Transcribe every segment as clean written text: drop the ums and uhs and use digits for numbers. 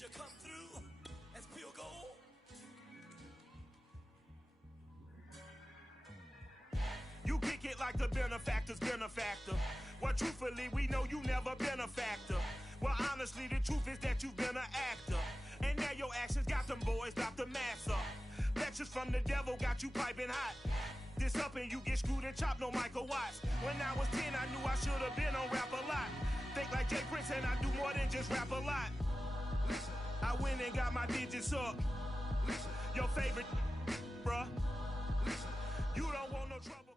you come through as pure gold? You kick it like the benefactor's benefactor. Well, truthfully, we know you never been a factor. Well, honestly, the truth is that you've been an actor. And now your actions got them boys about to mass up. Lectures from the devil got you piping hot. This up and you get screwed and chopped, no Michael Watts. When I was 10, I knew I should have been on rap a lot. Think like Jay Prince and I do more than just rap a lot. I went and got my digits up. Your favorite, bruh. You don't want no trouble.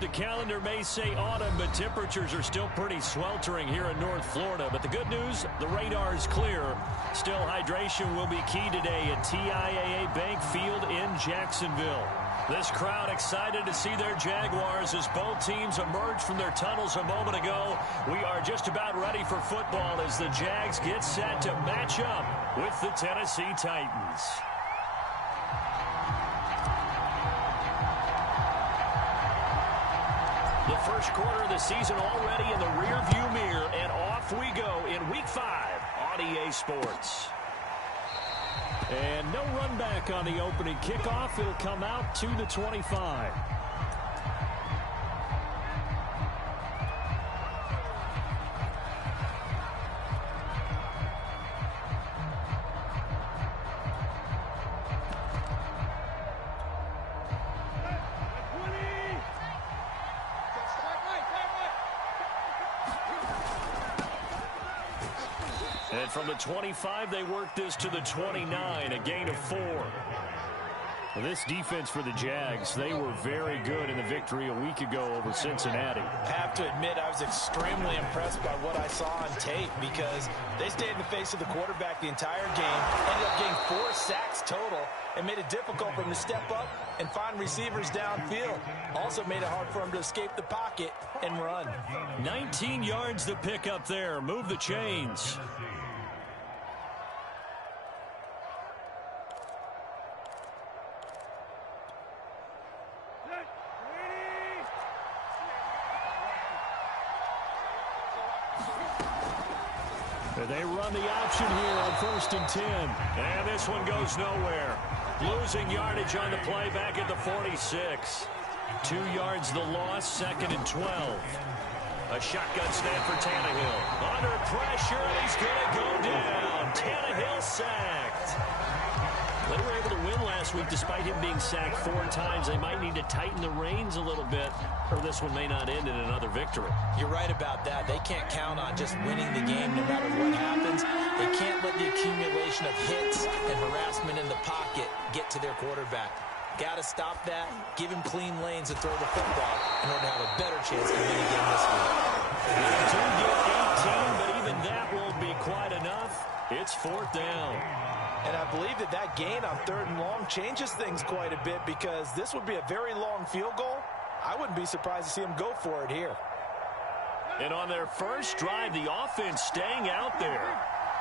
The calendar may say autumn, but temperatures are still pretty sweltering here in North Florida. But the good news, the radar is clear. Still, hydration will be key today at TIAA Bank Field in Jacksonville. This crowd excited to see their Jaguars as both teams emerge from their tunnels a moment ago. We are just about ready for football as the Jags get set to match up with the Tennessee Titans. The first quarter of the season already in the rearview mirror, and off we go in Week 5 on EA Sports. And no run back on the opening kickoff. It'll come out to the 25. And from the 25, they work this to the 29, a gain of 4. Well, this defense for the Jags, they were very good in the victory a week ago over Cincinnati. I have to admit, I was extremely impressed by what I saw on tape because they stayed in the face of the quarterback the entire game, ended up getting 4 sacks total, and made it difficult for him to step up and find receivers downfield. Also made it hard for him to escape the pocket and run. 19 yards to pick up there. Move the chains. They run the option here on 1st and 10. And this one goes nowhere. Losing yardage on the play back at the 46. 2 yards the loss, 2nd and 12. A shotgun snap for Tannehill. Under pressure, and he's going to go down. Tannehill sacked. They were able to win last week despite him being sacked 4 times. They might need to tighten the reins a little bit, or this one may not end in another victory. You're right about that. They can't count on just winning the game no matter what happens. They can't let the accumulation of hits and harassment in the pocket get to their quarterback. Got to stop that, give him clean lanes to throw the football in order to have a better chance to win again this week. They do get 18, but even that won't be quite enough. It's 4th down. And I believe that gain on 3rd and long changes things quite a bit because this would be a very long field goal. I wouldn't be surprised to see him go for it here. And on their first drive, the offense staying out there.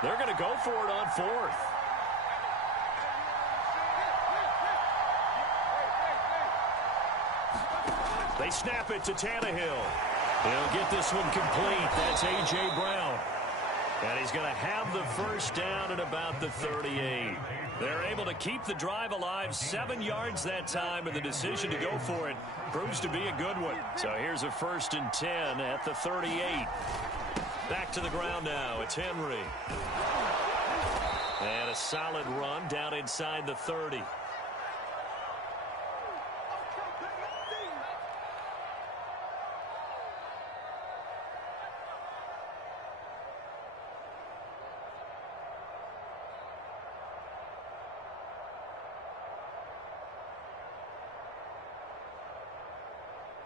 They're going to go for it on 4th. They snap it to Tannehill. He'll get this one complete. That's A.J. Brown. And he's going to have the first down at about the 38. They're able to keep the drive alive, 7 yards that time, and the decision to go for it proves to be a good one. So here's a 1st and 10 at the 38. Back to the ground now. It's Henry. And a solid run down inside the 30.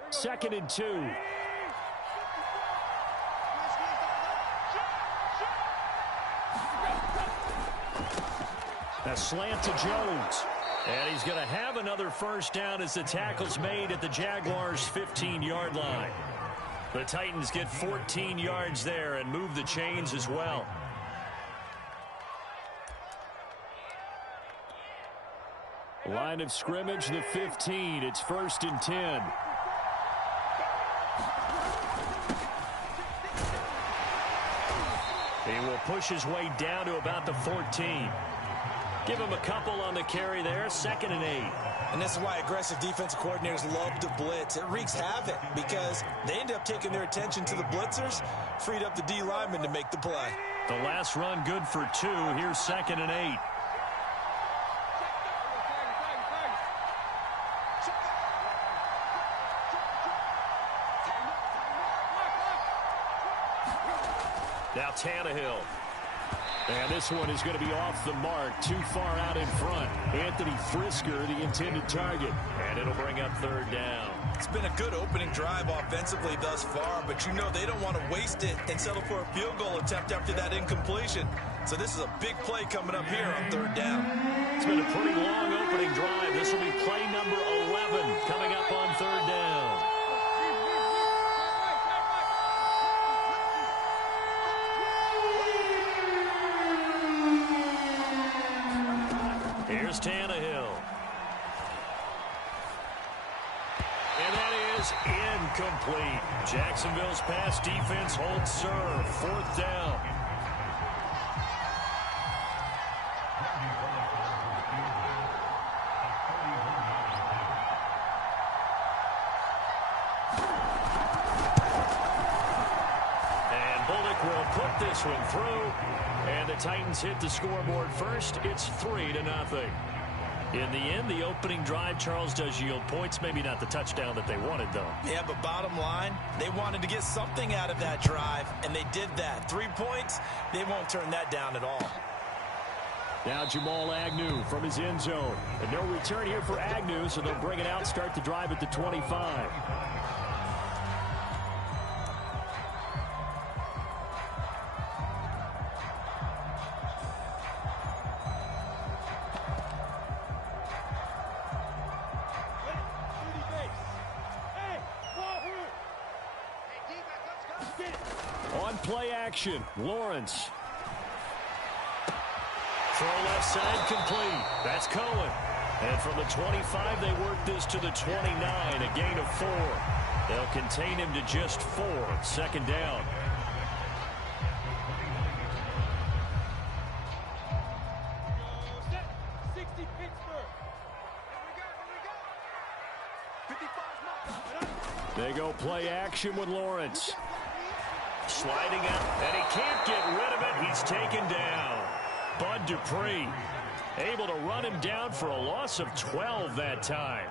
Second and 2. A slant to Jones. And he's going to have another first down as the tackle's made at the Jaguars' 15-yard line. The Titans get 14 yards there and move the chains as well. Line of scrimmage, the 15. It's 1st and 10. He will push his way down to about the 14. Give him a couple on the carry there, 2nd and 8. And this is why aggressive defensive coordinators love to blitz. It wreaks havoc because they end up taking their attention to the blitzers, freed up the D lineman to make the play. The last run good for 2. Here's 2nd and 8. Now Tannehill. And this one is going to be off the mark, too far out in front. Anthony Frisker, the intended target. And it'll bring up 3rd down. It's been a good opening drive offensively thus far, but you know they don't want to waste it and settle for a field goal attempt after that incompletion. So this is a big play coming up here on 3rd down. It's been a pretty long opening drive. This will be play number 11 coming up on 3rd down. Here's Tannehill. And that is incomplete. Jacksonville's pass defense holds serve. 4th down. And Bullock will put this one through. And the Titans hit the scoreboard first. It's 3-0. In the end, the opening drive, Charles, does yield points. Maybe not the touchdown that they wanted, though. Yeah, but bottom line, they wanted to get something out of that drive, and they did that. 3 points, they won't turn that down at all. Now Jamal Agnew from his end zone. And no return here for Agnew, so they'll bring it out, start the drive at the 25. On play action, Lawrence. Throw left side complete. That's Cohen. And from the 25, they work this to the 29, a gain of 4. They'll contain him to just 4. 2nd down. They go play action with Lawrence. Sliding out, and he can't get rid of it. He's taken down. Bud Dupree able to run him down for a loss of 12 that time.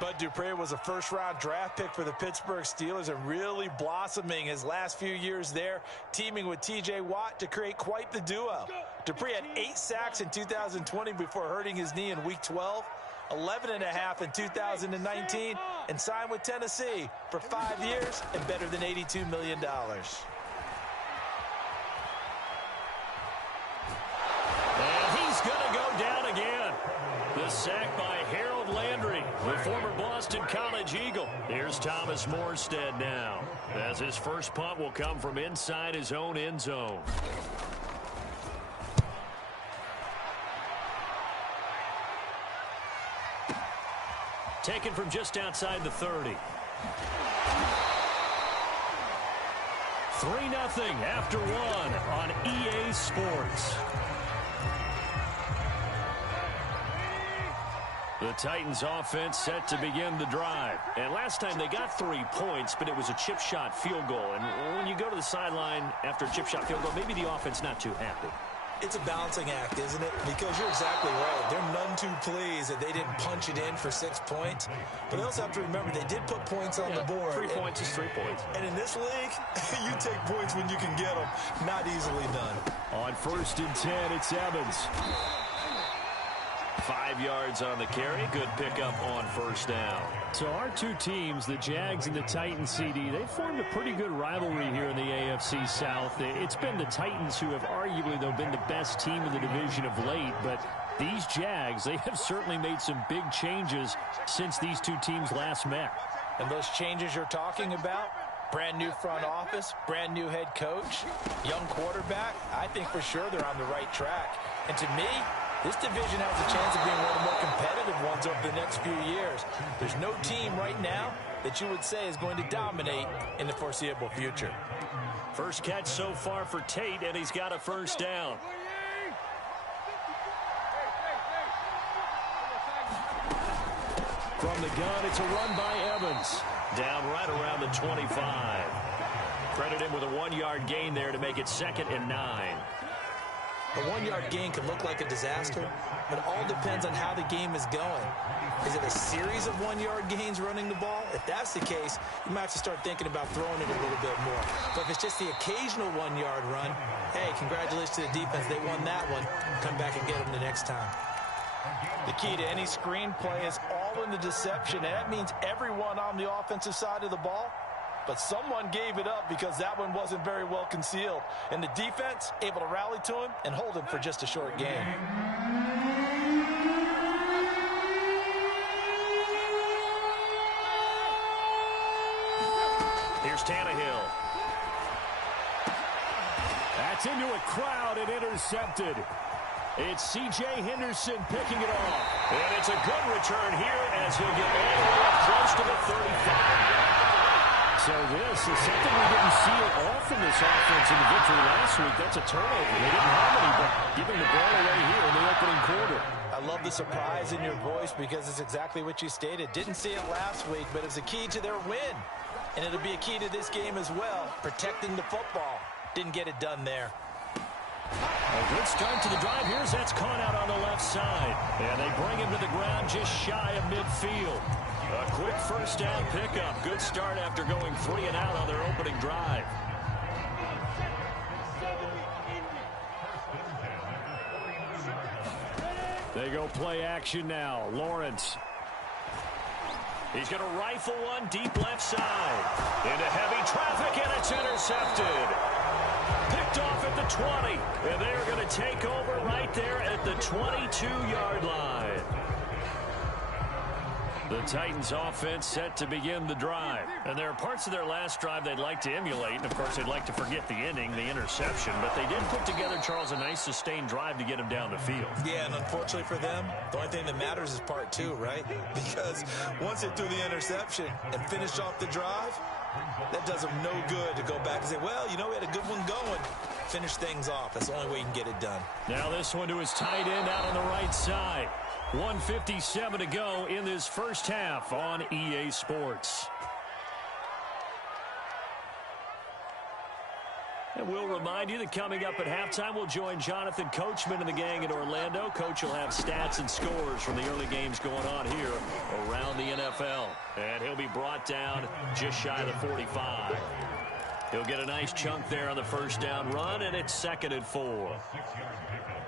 Bud Dupree was a first-round draft pick for the Pittsburgh Steelers and really blossoming his last few years there, teaming with T.J. Watt to create quite the duo. Dupree had 8 sacks in 2020 before hurting his knee in Week 12, 11.5 in 2019, and signed with Tennessee for 5 years and better than $82 million. And he's going to go down again. The sack by Harold Landry, the former Boston College Eagle. Here's Thomas Morstead now, as his first punt will come from inside his own end zone. Taken from just outside the 30. 3-0 after 1 on EA Sports. The Titans offense set to begin the drive. And last time they got 3 points, but it was a chip shot field goal. And when you go to the sideline after a chip shot field goal, maybe the offense not too happy. It's a balancing act, isn't it? Because you're exactly right. They're none too pleased that they didn't punch it in for 6 points. But they also have to remember they did put points on the board. 3 points is 3 points. And in this league, you take points when you can get them. Not easily done. On 1st and 10, it's Evans. 5 yards on the carry. Good pickup on 1st down. So our two teams, the Jags and the Titans, CD, they formed a pretty good rivalry here in the AFC South. It's been the Titans who have arguably, though, been the best team in the division of late. But these Jags, they have certainly made some big changes since these two teams last met. And those changes you're talking about, brand new front office, brand new head coach, young quarterback, I think for sure they're on the right track. And to me, this division has a chance of being one of the more competitive ones over the next few years. There's no team right now that you would say is going to dominate in the foreseeable future. First catch so far for Tate, and he's got a first down. From the gun, it's a run by Evans. Down right around the 25. Credit him with a 1-yard gain there to make it 2nd and 9. A 1-yard gain can look like a disaster, but it all depends on how the game is going. Is it a series of 1-yard gains running the ball? If that's the case, you might have to start thinking about throwing it a little bit more. But if it's just the occasional 1-yard run, hey, congratulations to the defense. They won that one. Come back and get them the next time. The key to any screenplay is all in the deception, and that means everyone on the offensive side of the ball. But someone gave it up because that one wasn't very well concealed. And the defense able to rally to him and hold him for just a short game. Here's Tannehill. That's into a crowd and intercepted. It's C.J. Henderson picking it off. And it's a good return here as he'll get all the way up close to the 35. So this is something we didn't see it often this offense in the victory last week. That's a turnover. They didn't have any, but giving the ball away here in the opening quarter. I love the surprise in your voice because it's exactly what you stated. Didn't see it last week, but it was a key to their win. And it'll be a key to this game as well, protecting the football. Didn't get it done there. A good start to the drive. Here's that's caught out on the left side. And they bring him to the ground just shy of midfield. A quick first down pickup. Good start after going 3 and out on their opening drive. They go play action now. Lawrence. He's going to rifle one deep left side. Into heavy traffic, and it's intercepted. Picked off at the 20. And they're going to take over right there at the 22-yard line. The Titans offense set to begin the drive. And there are parts of their last drive they'd like to emulate. And, of course, they'd like to forget the ending, the interception. But they did put together, Charles, a nice sustained drive to get him down the field. Yeah, and unfortunately for them, the only thing that matters is part 2, right? Because once they threw the interception and finished off the drive, that does them no good to go back and say, well, you know, we had a good one going. Finish things off. That's the only way you can get it done. Now this one to his tight end out on the right side. 1:57 to go in this first half on EA Sports. And we'll remind you that coming up at halftime, we'll join Jonathan Coachman and the gang in Orlando. Coach will have stats and scores from the early games going on here around the NFL. And he'll be brought down just shy of the 45. He'll get a nice chunk there on the first down run, and it's 2nd and 4.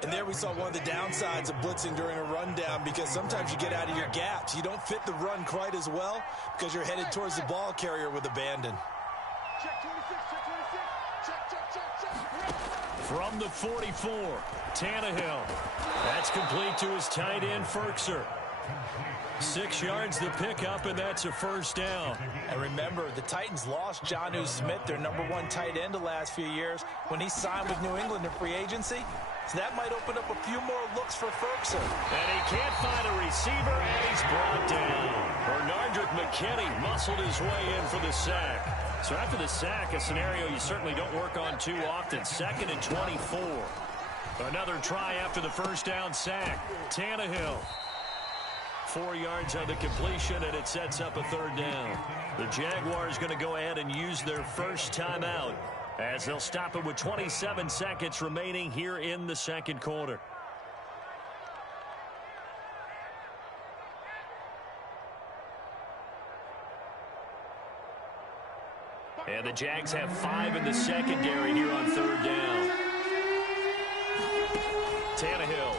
And there we saw one of the downsides of blitzing during a rundown, because sometimes you get out of your gaps. You don't fit the run quite as well because you're headed towards the ball carrier with abandon. From the 44, Tannehill. That's complete to his tight end, Firkser. 6 yards the pickup, and that's a first down. And remember, the Titans lost Jonnu Smith, their #1 tight end the last few years, when he signed with New England in free agency. So that might open up a few more looks for Firkser. And he can't find a receiver, and he's brought down. Bernardrick McKinney muscled his way in for the sack. So after the sack, a scenario you certainly don't work on too often. 2nd and 24. Another try after the first down sack. Tannehill. 4 yards on the completion, and it sets up a 3rd down. The Jaguars going to go ahead and use their first timeout, as they'll stop it with 27 seconds remaining here in the second quarter. And the Jags have 5 in the secondary here on 3rd down. Tannehill.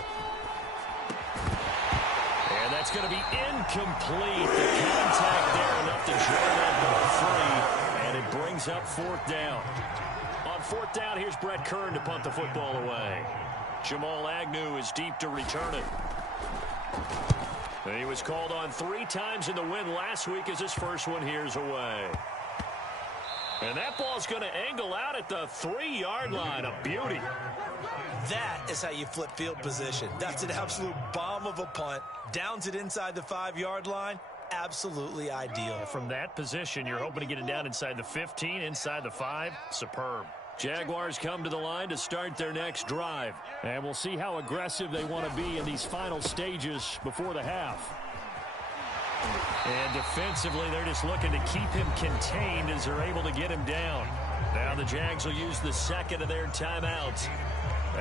And that's going to be incomplete. The contact there enough to draw that ball free, and it brings up 4th down. On 4th down, here's Brett Kern to punt the football away. Jamal Agnew is deep to return it. And he was called on 3 times in the win last week as his first one here's away. And that ball's going to angle out at the 3-yard line. A beauty. That is how you flip field position. That's an absolute bomb of a punt. Downs it inside the 5-yard line. absolutely ideal. From that position, you're hoping to get it down inside the 15, inside the 5. Superb. Jaguars come to the line to start their next drive. And we'll see how aggressive they want to be in these final stages before the half. And defensively, they're just looking to keep him contained as they're able to get him down. Now the Jags will use the second of their timeouts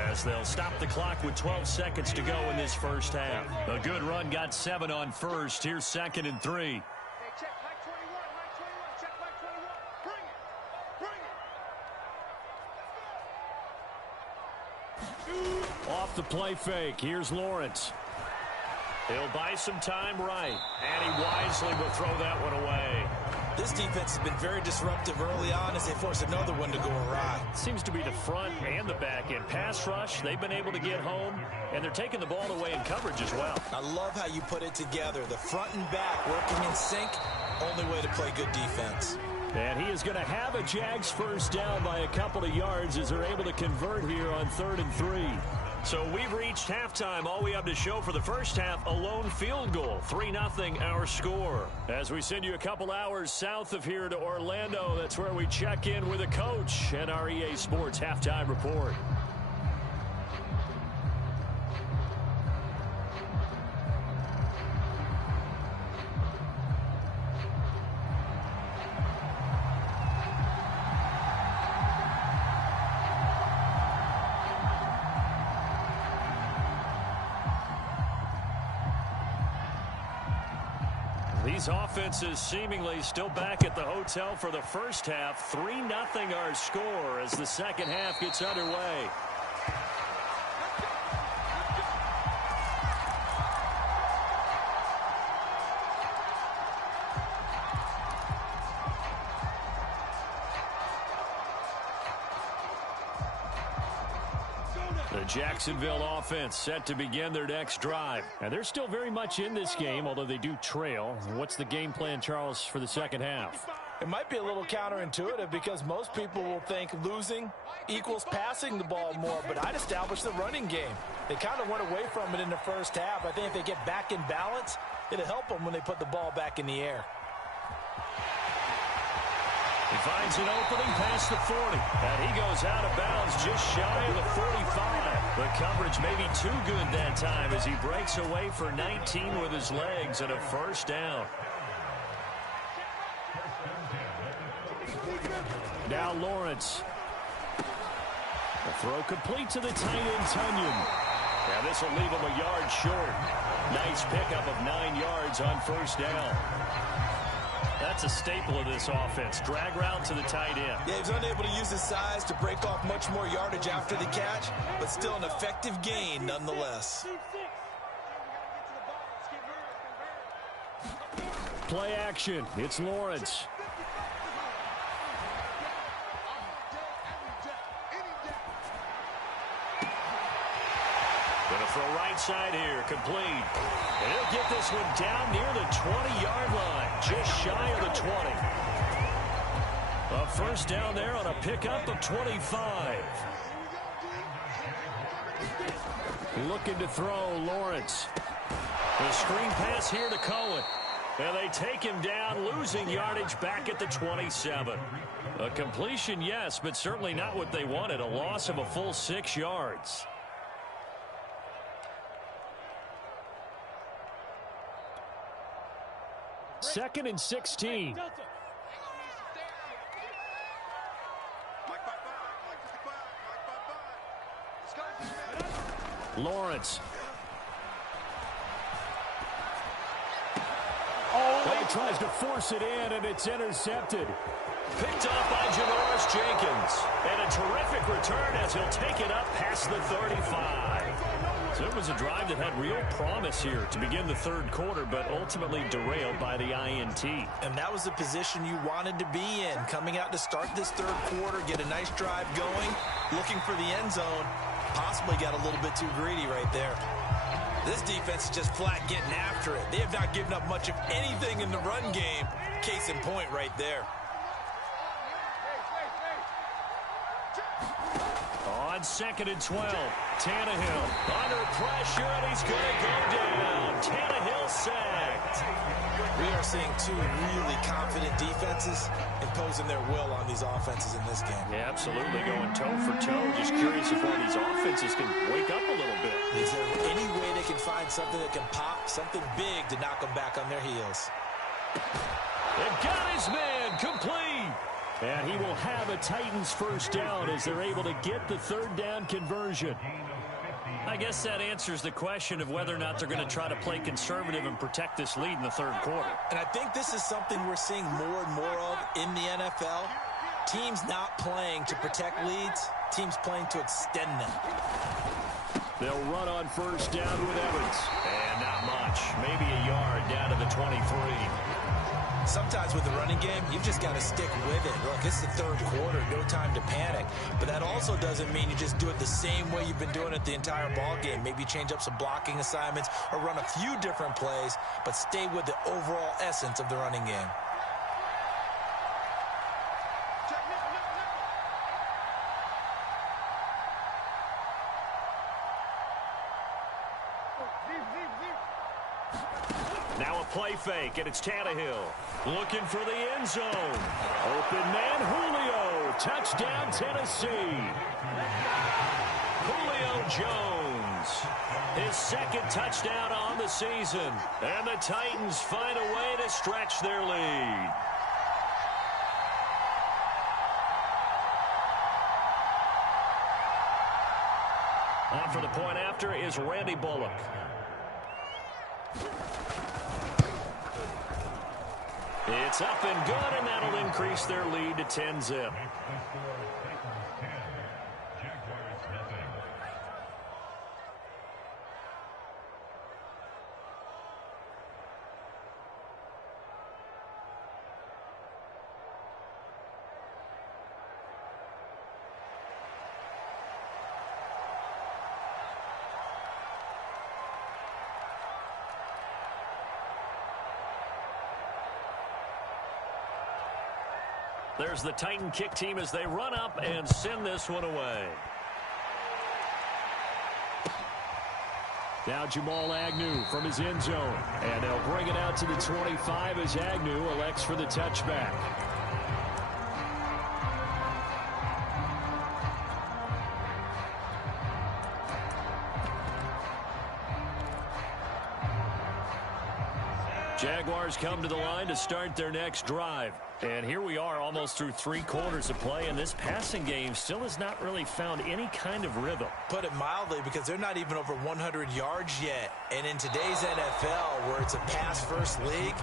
as they'll stop the clock with 12 seconds to go in this first half. A good run got 7 on first. Here's 2nd and 3. Off the play fake. Here's Lawrence. He'll buy some time right, and he wisely will throw that one away. This defense has been very disruptive early on as they force another one to go awry. Seems to be the front and the back end. Pass rush, they've been able to get home, and they're taking the ball away in coverage as well. I love how you put it together. The front and back working in sync, only way to play good defense. And he is going to have a Jags first down by a couple of yards as they're able to convert here on 3rd and 3. So we've reached halftime. All we have to show for the first half, a lone field goal. 3-0 our score. As we send you a couple hours south of here to Orlando, that's where we check in with a coach and our EA Sports Halftime Report. These offenses seemingly still back at the hotel for the first half. 3-0 our score as the second half gets underway. The Jacksonville offense set to begin their next drive. And they're still very much in this game, although they do trail. What's the game plan, Charles, for the second half? It might be a little counterintuitive because most people will think losing equals passing the ball more, but I'd establish the running game. They kind of went away from it in the first half. I think if they get back in balance, it'll help them when they put the ball back in the air. He finds an opening past the 40, and he goes out of bounds just shy of the 45. The coverage may be too good that time as he breaks away for 19 with his legs and a first down. Now Lawrence. The throw complete to the tight end, Tunyon. Now this will leave him a yard short. Nice pickup of 9 yards on first down. That's a staple of this offense. Drag route to the tight end. Yeah, he was unable to use his size to break off much more yardage after the catch, but still an effective gain nonetheless. Play action. It's Lawrence. Gonna throw right side here, complete. And he'll get this one down near the 20-yard line, just shy of the 20. A first down there on a pickup of 25. Looking to throw, Lawrence. The screen pass here to Cohen. And they take him down, losing yardage back at the 27. A completion, yes, but certainly not what they wanted. A loss of a full 6 yards. Second and 16. Lawrence. Oh, he tries to force it in, and it's intercepted. Picked off by Janoris Jenkins. And a terrific return as he'll take it up past the 35. So it was a drive that had real promise here to begin the third quarter, but ultimately derailed by the INT. And that was the position you wanted to be in. Coming out to start this third quarter, get a nice drive going, looking for the end zone. Possibly got a little bit too greedy right there. This defense is just flat getting after it. They have not given up much of anything in the run game. Case in point right there. On 2nd and 12, Tannehill under pressure, and he's going to go down. Tannehill sacked. We are seeing two really confident defenses imposing their will on these offenses in this game. Yeah, absolutely, going toe for toe. Just curious if one of these offenses can wake up a little bit. Is there any way they can find something that can pop, something big to knock them back on their heels? They've got his man complete. And he will have a Titans first down as they're able to get the third down conversion. I guess that answers the question of whether or not they're going to try to play conservative and protect this lead in the third quarter. And I think this is something we're seeing more and more of in the NFL. Teams not playing to protect leads, teams playing to extend them. They'll run on first down with Evans. And not much. Maybe a yard down to the 23. Sometimes with the running game, you've just got to stick with it. Look, it's the third quarter, no time to panic. But that also doesn't mean you just do it the same way you've been doing it the entire ball game. Maybe change up some blocking assignments or run a few different plays, but stay with the overall essence of the running game. Now a play fake, and it's Tannehill looking for the end zone. Open man, Julio. Touchdown, Tennessee. Julio Jones. His second touchdown on the season. And the Titans find a way to stretch their lead. On for the point after is Randy Bullock. It's up and good, and that'll increase their lead to 10-zip. There's the Titan kick team as they run up and send this one away. Now Jamal Agnew from his end zone. And they'll bring it out to the 25 as Agnew elects for the touchback. Jaguars come to the line to start their next drive. And here we are almost through 3 quarters of play, and this passing game still has not really found any kind of rhythm. Put it mildly, because they're not even over 100 yards yet. And in today's NFL, where it's a pass-first league,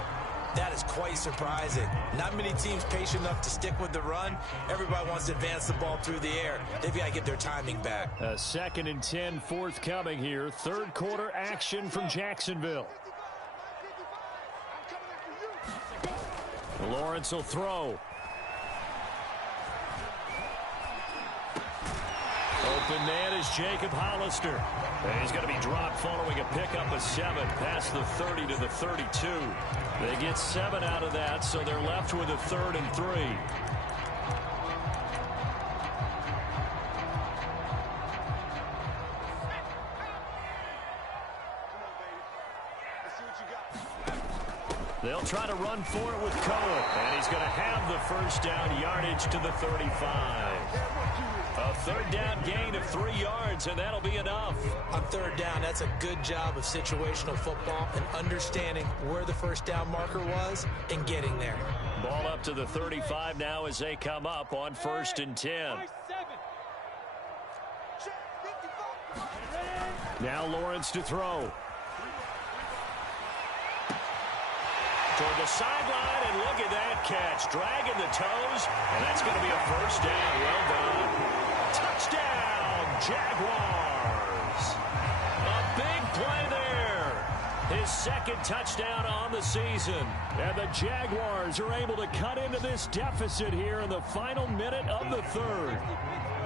that is quite surprising. Not many teams patient enough to stick with the run. Everybody wants to advance the ball through the air. They've got to get their timing back. A 2nd and 10 forthcoming here. Third quarter action from Jacksonville. Lawrence will throw. Open man is Jacob Hollister. And he's going to be dropped following a pickup of 7 past the 30 to the 32. They get 7 out of that, so they're left with a 3rd and 3. They'll try to run for it with Cohen, and he's going to have the first down yardage to the 35. A third down gain of 3 yards, and that'll be enough. On third down, that's a good job of situational football and understanding where the first down marker was and getting there. Ball up to the 35 now as they come up on 1st and 10. Now Lawrence to throw. Toward the sideline, and look at that catch. Dragging the toes, and that's going to be a first down. Well done. Touchdown, Jaguars. A big play there. His 2nd touchdown on the season. And the Jaguars are able to cut into this deficit here in the final minute of the 3rd.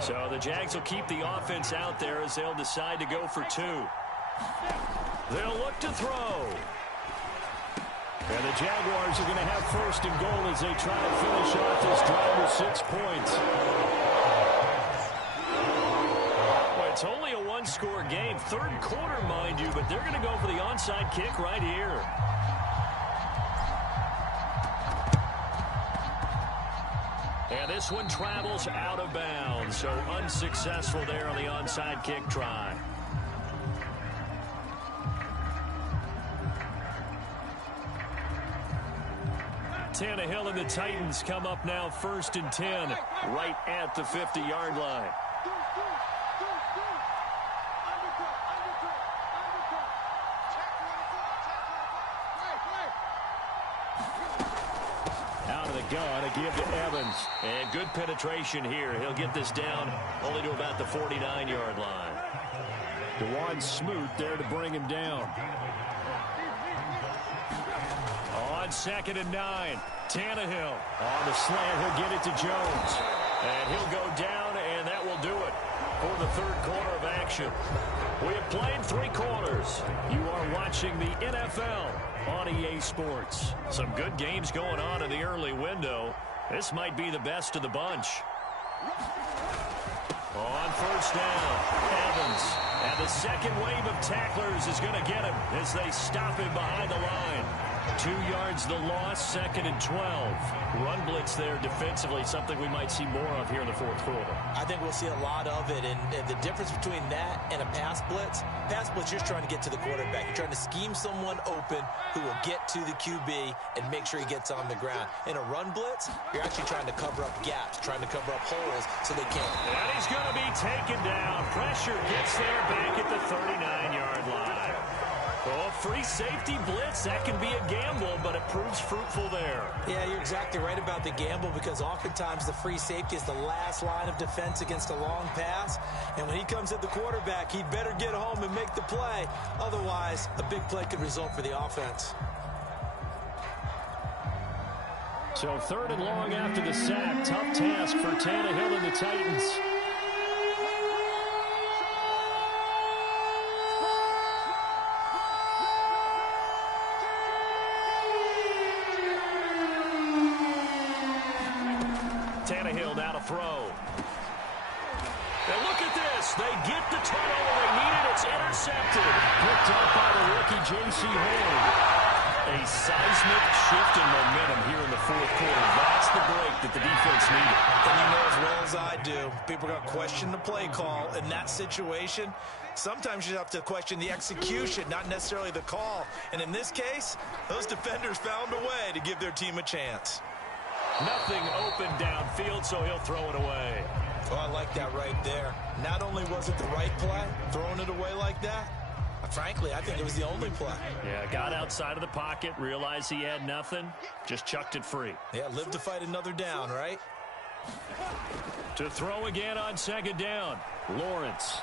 So the Jags will keep the offense out there as they'll decide to go for 2. They'll look to throw. And the Jaguars are going to have 1st and goal as they try to finish off this drive with 6 points. It's only a one-score game. Third quarter, mind you, but they're going to go for the onside kick right here. And this one travels out of bounds, so unsuccessful there on the onside kick try. Tannehill and the Titans come up now 1st and 10, right at the 50-yard line. Out of the gun, a give to Evans. And good penetration here. He'll get this down only to about the 49-yard line. DeJuan Smoot there to bring him down. On 2nd and 9, Tannehill on the slant. He'll get it to Jones. And he'll go down, and that will do it for the third quarter of action. We have played 3 quarters. You are watching the NFL on EA Sports. Some good games going on in the early window. This might be the best of the bunch. On 1st down, Evans. And the second wave of tacklers is going to get him as they stop him behind the line. 2 yards the loss, 2nd and 12. Run blitz there defensively, something we might see more of here in the fourth quarter. I think we'll see a lot of it, and the difference between that and a pass blitz, you're just trying to get to the quarterback. You're trying to scheme someone open who will get to the QB and make sure he gets on the ground. In a run blitz, you're actually trying to cover up gaps, trying to cover up holes so they can't. And he's going to be taken down. Pressure gets there back at the 39-yard line. Oh, free safety blitz, that can be a gamble, but it proves fruitful there. Yeah, you're exactly right about the gamble because oftentimes the free safety is the last line of defense against a long pass. And when he comes at the quarterback, he'd better get home and make the play. Otherwise, a big play could result for the offense. So 3rd and long after the sack. Tough task for Tannehill and the Titans. Tannehill now to throw. And look at this. They get the turnover they needed. It's intercepted. Picked up by the rookie J.C. Horn. A seismic shift in momentum here in the fourth quarter. That's the break that the defense needed. And you know as well as I do, people are going to question the play call in that situation. Sometimes you have to question the execution, not necessarily the call. And in this case, those defenders found a way to give their team a chance. Nothing open downfield, so he'll throw it away. Oh, I like that right there. Not only was it the right play, throwing it away like that, frankly, I think it was the only play. Yeah, got outside of the pocket, realized he had nothing, just chucked it free. Yeah, live to fight another down, right? To throw again on 2nd down, Lawrence.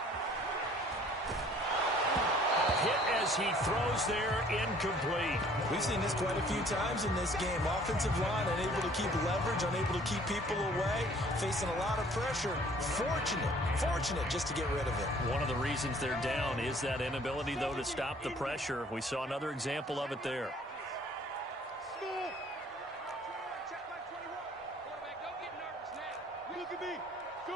Hit as he throws there, incomplete. We've seen this quite a few times in this game. Offensive line unable to keep leverage, unable to keep people away, facing a lot of pressure. Fortunate just to get rid of it. One of the reasons they're down is that inability, though, to stop the pressure. We saw another example of it there. Look at me. Go.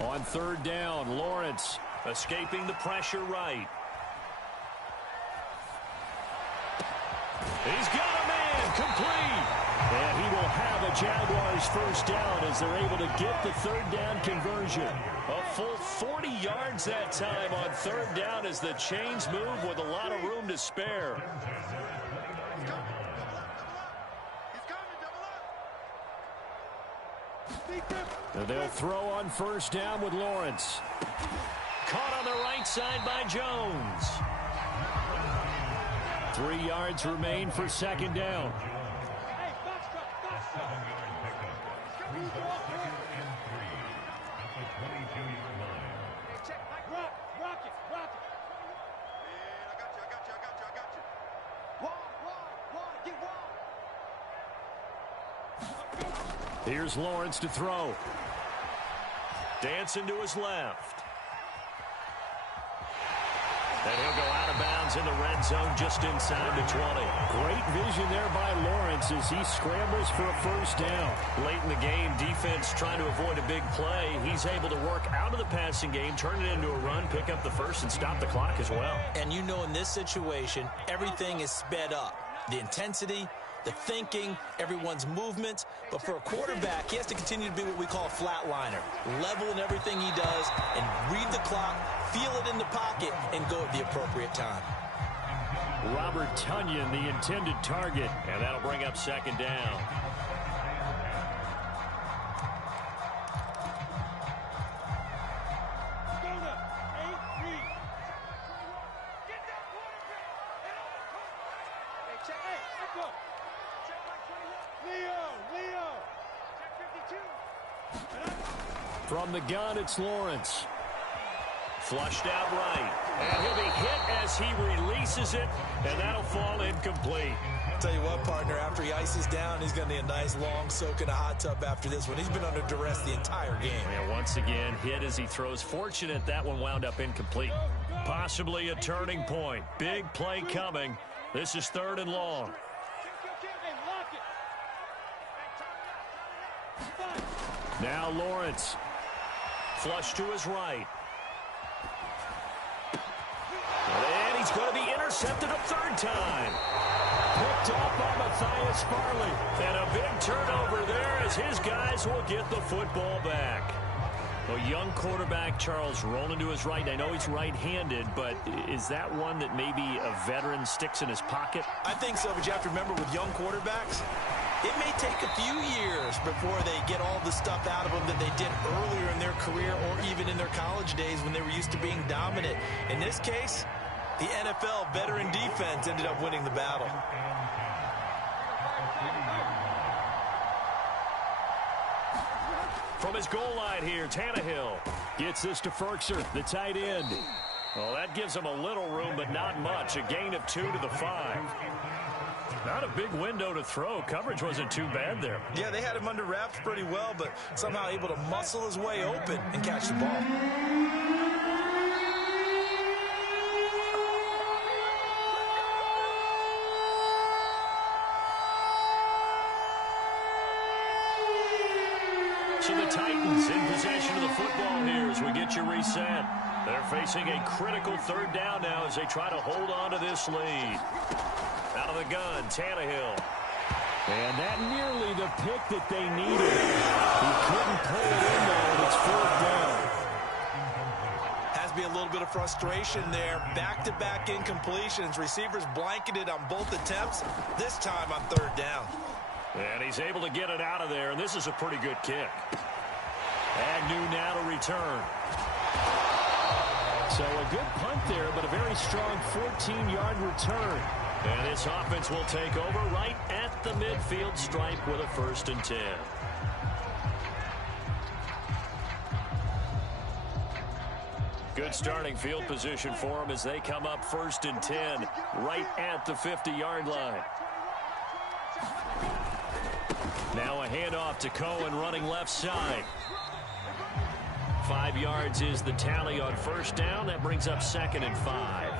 On 3rd down, Lawrence escaping the pressure right. He's got a man, complete. And he will have a Jaguars 1st down as they're able to get the 3rd down conversion. A full 40 yards that time on 3rd down as the chains move with a lot of room to spare. They'll throw on 1st down with Lawrence. Caught on the right side by Jones. 3 yards remain for 2nd down. Here's Lawrence to throw. Dancing to his left. And he'll go out of bounds Titans in the red zone just inside the 20. Great vision there by Lawrence as he scrambles for a first down. Late in the game, defense trying to avoid a big play. He's able to work out of the passing game, turn it into a run, pick up the first, and stop the clock as well. And you know in this situation, everything is sped up. The intensity, the thinking, everyone's movement. But for a quarterback, he has to continue to be what we call a flatliner. Level in everything he does and read the clock, feel it in the pocket, and go at the appropriate time. Robert Tonyan, the intended target. And that'll bring up second down. From the gun, it's Lawrence. Flushed out right. And he'll be hit as he releases it, and that'll fall incomplete. Tell you what, partner, after he ices down, he's going to need a nice long soak in a hot tub after this one. He's been under duress the entire game. And once again, hit as he throws. Fortunate that one wound up incomplete. Possibly a turning point. Big play coming. This is 3rd and long. Now Lawrence. Flush to his right. And he's going to be intercepted a 3rd time. Picked off by Matthias Farley. And a big turnover there as his guys will get the football back. A young quarterback, Charles, rolling to his right. I know he's right-handed, but is that one that maybe a veteran sticks in his pocket? I think so, but you have to remember with young quarterbacks, it may take a few years before they get all the stuff out of them that they did earlier in their career or even in their college days when they were used to being dominant. In this case, the NFL veteran defense ended up winning the battle. From his goal line here, Tannehill gets this to Ferkser, the tight end. Well, that gives him a little room, but not much. A gain of 2 to the 5. Not a big window to throw. Coverage wasn't too bad there. Yeah, they had him under wraps pretty well, but somehow able to muscle his way open and catch the ball. So the Titans in possession of the football here as we get you reset. They're facing a critical 3rd down now as they try to hold on to this lead. Out of the gun, Tannehill. And that nearly the pick that they needed. He couldn't pull it in there, and it's 4th down. Has to be a little bit of frustration there. Back-to-back incompletions. Receivers blanketed on both attempts, this time on 3rd down. And he's able to get it out of there, and this is a pretty good kick. Agnew now to return. So a good punt there, but a very strong 14-yard return. And this offense will take over right at the midfield stripe with a 1st and 10. Good starting field position for them as they come up 1st and 10 right at the 50-yard line. Now a handoff to Cohen running left side. 5 yards is the tally on 1st down. That brings up 2nd and 5.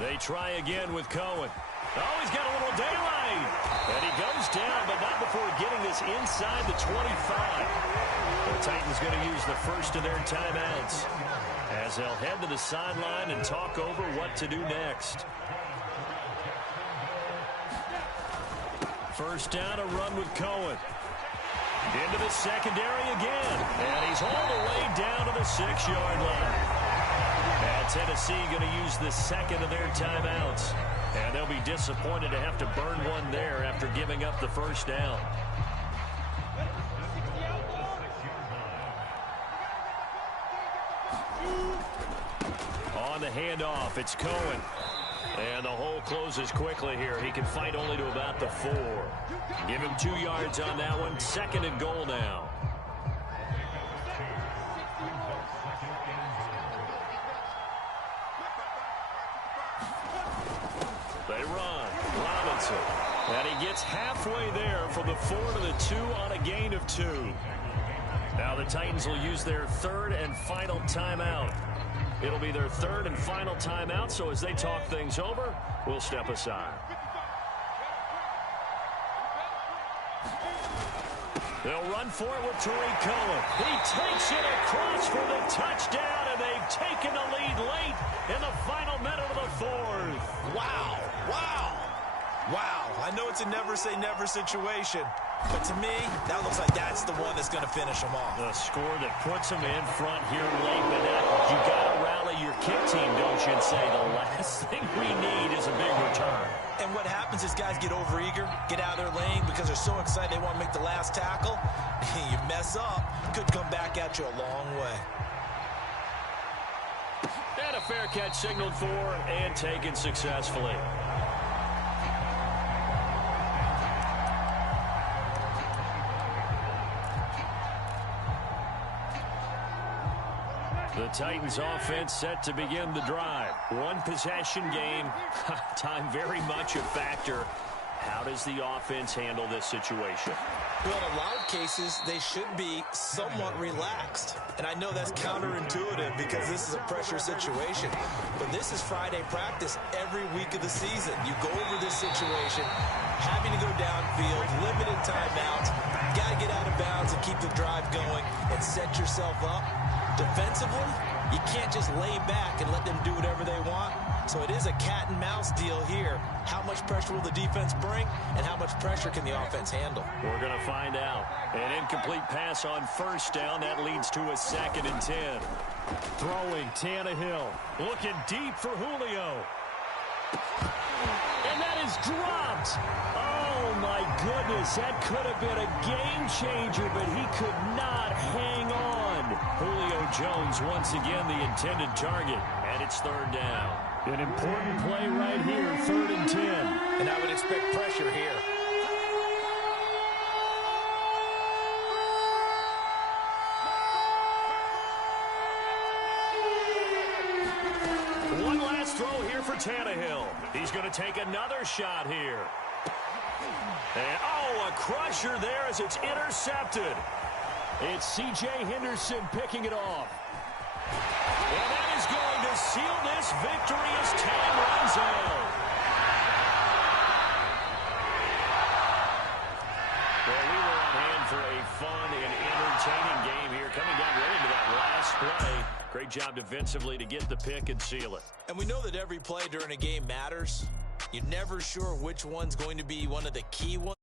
They try again with Cohen. Oh, he's got a little daylight. And he goes down, but not before getting this inside the 25. The Titans going to use the first of their timeouts as they'll head to the sideline and talk over what to do next. 1st down, a run with Cohen. Into the secondary again. And he's all the way down to the 6-yard line. And Tennessee going to use the 2nd of their timeouts. And they'll be disappointed to have to burn one there after giving up the 1st down. On the handoff, it's Cohen. And the hole closes quickly here. He can fight only to about the 4. Give him 2 yards on that one. 2nd and goal now. They run. Robinson. And he gets halfway there from the 4 to the 2 on a gain of 2. Now the Titans will use their 3rd and final timeout. It'll be their third and final timeout, so as they talk things over, we'll step aside. They'll run for it with Tariq Cohen. He takes it across for the touchdown, and they've taken the lead late in the final minute of the fourth. Wow. Wow. Wow. I know it's a never-say-never situation, but to me, that looks like that's the one that's going to finish them off. The score that puts them in front here late, but you got to rally your kick team, don't you, and say the last thing we need is a big return. And what happens is guys get overeager, get out of their lane because they're so excited they want to make the last tackle. You mess up, could come back at you a long way. And a fair catch signaled for and taken successfully. The Titans offense set to begin the drive. One possession game. Time very much a factor. How does the offense handle this situation? Well, in a lot of cases, they should be somewhat relaxed. And I know that's counterintuitive because this is a pressure situation. But this is Friday practice every week of the season. You go over this situation, having to go downfield, limited timeouts, got to get out of bounds and keep the drive going and set yourself up. Defensively, you can't just lay back and let them do whatever they want. So it is a cat and mouse deal here. How much pressure will the defense bring, and how much pressure can the offense handle? We're going to find out. An incomplete pass on first down. That leads to a 2nd and 10. Throwing Tannehill. Looking deep for Julio. And that is dropped. Oh, my goodness. That could have been a game changer, but he could not hang on. Julio Jones once again the intended target, and it's 3rd down. An important play right here, 3rd and 10. And I would expect pressure here. One last throw here for Tannehill. He's going to take another shot here. And, oh, a crusher there as it's intercepted. It's C.J. Henderson picking it off. And that is going to seal this victory as time runs out. Well, we were on hand for a fun and entertaining game here. Coming down right into that last play. Great job defensively to get the pick and seal it. And we know that every play during a game matters. You're never sure which one's going to be one of the key ones.